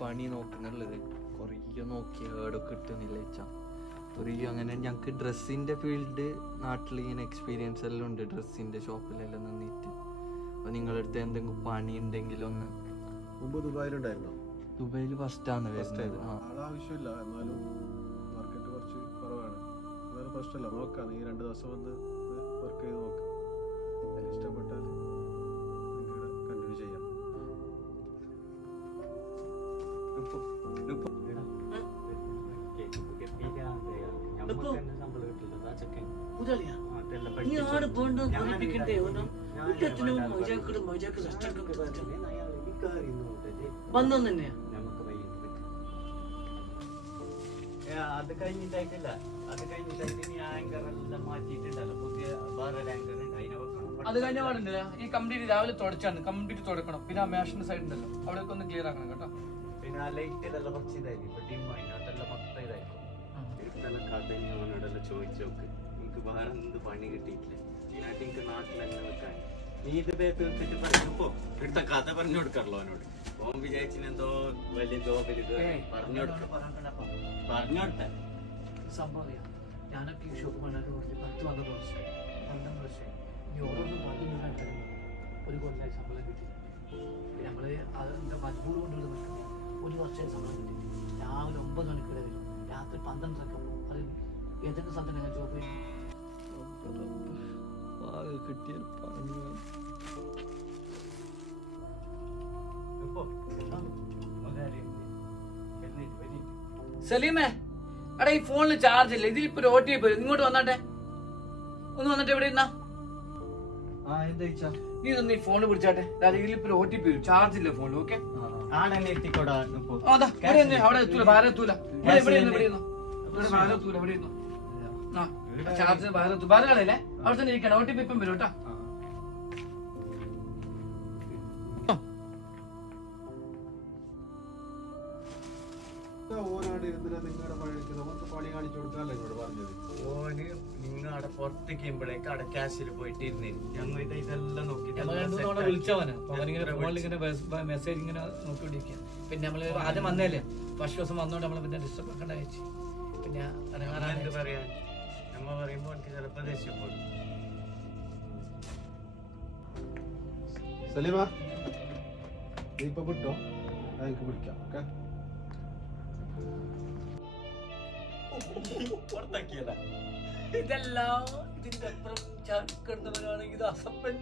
പണി നോക്കുന്നുള്ളത്. കുറേ നോക്കി ഏടെ കിട്ടുന്നില്ല വെച്ചാൽ ഒരു അങ്ങനെ ഞങ്ങൾക്ക് ഡ്രസ്സിൻ്റെ ഫീൽഡ് നാട്ടിൽ ഇങ്ങനെ എക്സ്പീരിയൻസ് എല്ലാം ഉണ്ട്. ഡ്രസ്സിൻ്റെ ഷോപ്പിലെല്ലാം നിന്നിട്ട് അപ്പോൾ നിങ്ങളടുത്ത് എന്തെങ്കിലും പണി ഉണ്ടെങ്കിലൊന്ന്. മുമ്പ് ദുബായിലുണ്ടായിരുന്നോ? ദുബായിൽ ഫസ്റ്റാണ് വരുന്നത്. ആവശ്യമില്ല, എന്നാലും മാർക്കറ്റ് കുറച്ച് കുറവാണ്. വേറെ പ്രശ്നമില്ല, നോക്കാം. നീ 2 ദിവസം വന്ന് വർക്ക് ചെയ്ത് നോക്കാം. അതിൽ ഇഷ്ടപ്പെട്ടാൽ നിങ്ങൾക്ക് കണ്ടിന്യൂ ചെയ്യാം. ബന്ധം തന്നെയാ. അത് കഴിഞ്ഞിട്ടായിട്ടില്ല, അത് കഴിഞ്ഞിട്ടായിട്ട് ഇനി ആങ്കറെല്ലാം മാറ്റിയിട്ടുണ്ടല്ലോ, പുതിയ വേറെ ആങ്കർ ഉണ്ട്, അതിനെ വെക്കണം. അത് കഴിഞ്ഞ പാടുണ്ടല്ലോ. ഈ കംപ്ലീറ്റ് രാവിലെ തുടച്ചാണ്, കംപ്ലീറ്റ് തുടക്കണം. പിന്നെ ആ മാഷിന്റെ സൈഡ് ഉണ്ടല്ലോ, അവിടെയൊക്കെ ഒന്ന് ക്ലിയർ ആക്കണം കേട്ടോ. പിന്നെ ആ ലൈറ്റിലെല്ലാം കുറച്ച് ഇതായിരിക്കും, ഇപ്പൊ ഡിം അതിനകത്തെല്ലാം മൊത്തം ഇതായിരിക്കും. ഇതെല്ലാം കഥ അവനോടെല്ലാം ചോദിച്ചു നോക്ക്. എനിക്ക് വേറെ എന്ത് പണി കിട്ടിയിട്ടില്ല, ഇതിനായിട്ട് എനിക്ക് നാട്ടിലെല്ലാം നിൽക്കാൻ. നീ ഇത് തീർത്തിട്ട് പറഞ്ഞപ്പോ ഇവിടുത്തെ കഥ പറഞ്ഞു കൊടുക്കാറല്ലോ അവനോട്. ഓൻ വിചാരിച്ചിനെന്തോ വലിയ ജോബിൽ പറഞ്ഞു കൊടുത്ത സംഭവം അറിയാം. ഞാനൊക്കെ ഈ ഷോപ്പ് പണ്ടായിട്ട് കുറച്ച് 10-12 വർഷമായി, 12 വർഷമായി. ഇനി ഓരോന്നും 10 ഒരു കൊല്ലമായി ശമ്പളം കിട്ടി. നമ്മള് എന്താ മജ്ബൂർ കൊണ്ടുവരുന്ന നിൽക്കുന്നത്. 1 വർഷമായി ശമ്പളം കിട്ടി. രാവിലെ 9 മണിക്കൂടെ വരും, രാത്രി 12 പോകും. അത് ഏതൊക്കെ സ്ഥലത്താണ് ഞാൻ ജോബ് ചെയ്യുന്നത്. കിട്ടിയ പണി സലീമേ, എടാ ഈ ഫോണിൽ ചാർജ് ഇല്ല. ഇതിലിപ്പോ ഒരു OTP വരും. ഇങ്ങോട്ട് വന്നാട്ടെ, ഒന്ന് വന്നിട്ട് എവിടെ ഇരുന്നാ. നീ ഇതൊന്ന് ഈ ഫോണിൽ പിടിച്ചാട്ടെ. ഇതിലിപ്പോ ഒരു OTP വരും. ചാർജ് ഇല്ല ഫോണിൽ. ഓക്കെ, അവിടെ എത്തൂല, ഭാരം എത്തൂല. ചാർജ് ഭാരം എത്തൂ. ഭാരം കളയില്ലേ, അവിടെ തന്നെ ഇരിക്കണം. OTP ഇപ്പം വരും കേട്ടോ. ഓന് നിങ്ങളവിടെ പുറത്തേക്ക് ചെയ്യുമ്പോഴേക്ക് അവിടെ ക്യാഷിൽ പോയിട്ട് ഇരുന്നേ. ഞങ്ങൾ ഇതെല്ലാം നോക്കിട്ട് വിളിച്ചവനാ. മെസ്സേജ് ഇങ്ങനെ നോക്കിക്കൊണ്ടിരിക്കുക. പിന്നെ നമ്മള് ആദ്യം വന്നേല്ലേ, ഫസ്റ്റ് ദിവസം വന്നോണ്ട് നമ്മള് പിന്നെ ഡിസ്റ്റർബ് ആക്കണ്ട വെച്ച്. പിന്നെ എന്ത് പറയാ, നമ്മ പറയുമ്പോ എനിക്ക് ചിലപ്പോ ദേഷ്യം പോകും. സലീമ, നീ ഇപ്പൊ വിട്ടോ, എനിക്ക് വിളിക്കാം. ഓക്കെ, ഇതെല്ലാം ഇതിന്റെ അപ്പുറം ചാടിക്കിടന്നവരാണെങ്കിൽ ഇത് അസപ്പൻ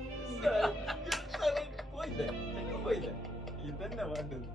ഇതന്നെ വേണ്ടത്.